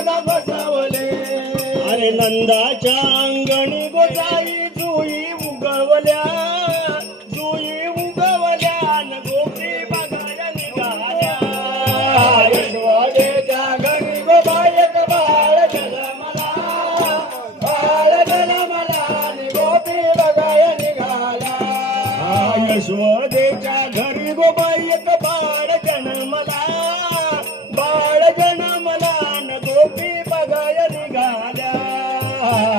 पदा बसवले. अरे नंदाच्या अंगणी गोसाई जुई उगवल्या, जुई उगवल्या न गोपी बघाया निघाल्या. यशोदेच्या घरी गोबायक बाळ जन्मला, बाळ जन्मला आणि गोपी बघाया निघाला. यशोदेच्या घरी गोबाई एक बाळ जन्मला, बाळ जन्मला न गोपी बघाया निघाल्या.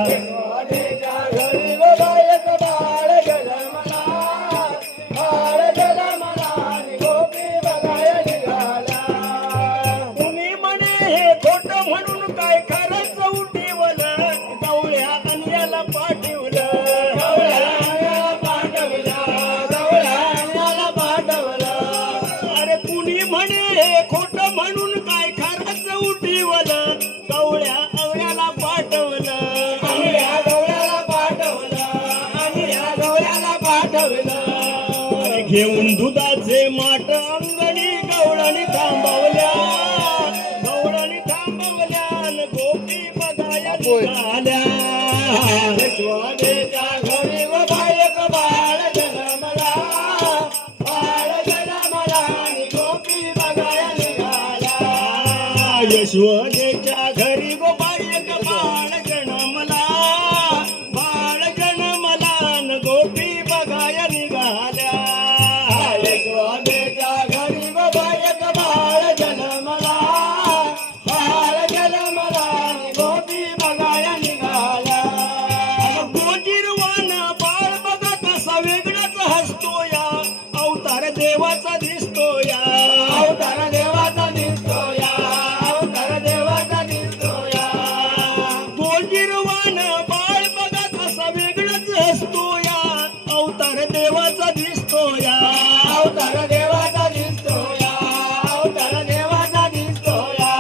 यशोदेच्या घरी गोबायक बाळ जन्मला, बाळ जन्मला आणि गोपी बघाया निघाला. कुणी म्हणे हे खोट म्हणून काय खरंच उठवलं, गवळ्या अन्याला पाठवलं. अरे कुणी म्हणे हे खोट म्हणून काय खरंच उठवलं, गवळ्या अन्याला पाठवलं. अरे घेऊन दुधाचे माठ अंगणी गवळणी थांबवल्या, गवळणी थांबवल्या न गोपी बघाया निघाल्या. यशोदेच्या घरी गोबायक बाळ जन्मला, बाळ जन्मला आणि गोपी बघाया निघाला. यशोदेच्या घरी गोबाई एक बाळ जन्मला, बाळ जन्मला न गोपी बघाया निघाल्या. यशोदेच्या घरी गोबायक बाळ जन्मला, बाळ जन्मला आणि गोपी बघाया निघाला. गोजीरवान बाळ बघा कसा वेगळाच हसतोया, अवतार देवाचा दिसतोया. अवतार देवाचा दिसतोया, अवतार देवाचा दिसतोया. गोजीरवान बाळ बघा कसा वेगळाच हसतोया, अवतार देवाचा दिसतोया. अवतार देवाचा दिसतोया, अवतार देवाचा दिसतोया.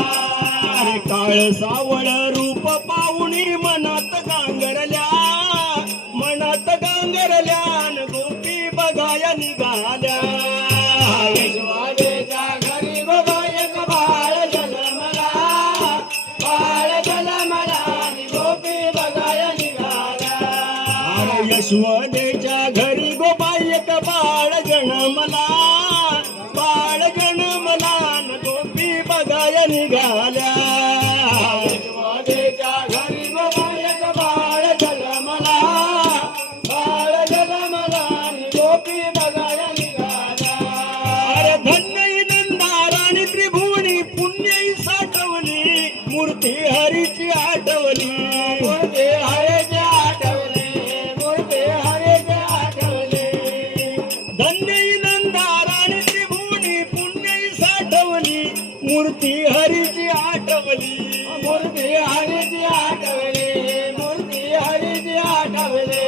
अरे काळ सावळ रूप पाहुणी मनात गांगरल्या, मनात गांगरल्या न गोपी बघाया निघाल्या. यशोदेच्या घरी गोबायक बाळ जन्मला, बाळ जन्मला आणि गोपी बघाया निघाला. अरे यशोदेच्या घरी गोबाई एक बाळ जन्मला, बाळ जन्मला न गोपी बघाया निघाल्या. यशोदेच्या घरी गोबायक बाळ जन्मला, बाळ जन्मला आणि गोपी बघाया निघाला. अरे धन्य नंदा राणी त्रिभुवनी पुण्यही साठवली, मूर्ती हरीची आठवली. मूर्ती हरेचे आठवले, मूर्ती हरेचे आठवले. धन्य नंदा राणी त्रिभुवनी पुण्यही साठवली, मूर्ती हरीची आठवली. मूर्ती हरीची आठवले, मूर्ती हरीची आठवले.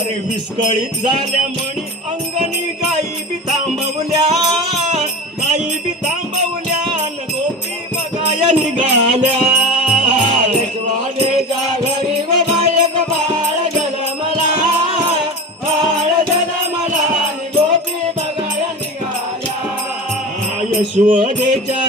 अरे विस्कळीत झाल्या म्हणी अंगणी गाई बी थांबवल्या, गाई बी थांबवल्या न गोपी बघाया निघाल्या. यशोदेच्या घरी गोबायक बाळ जन्मला, बाळ जन्मला आणि गोपी बघाया निघाल्या. यशोदेच्या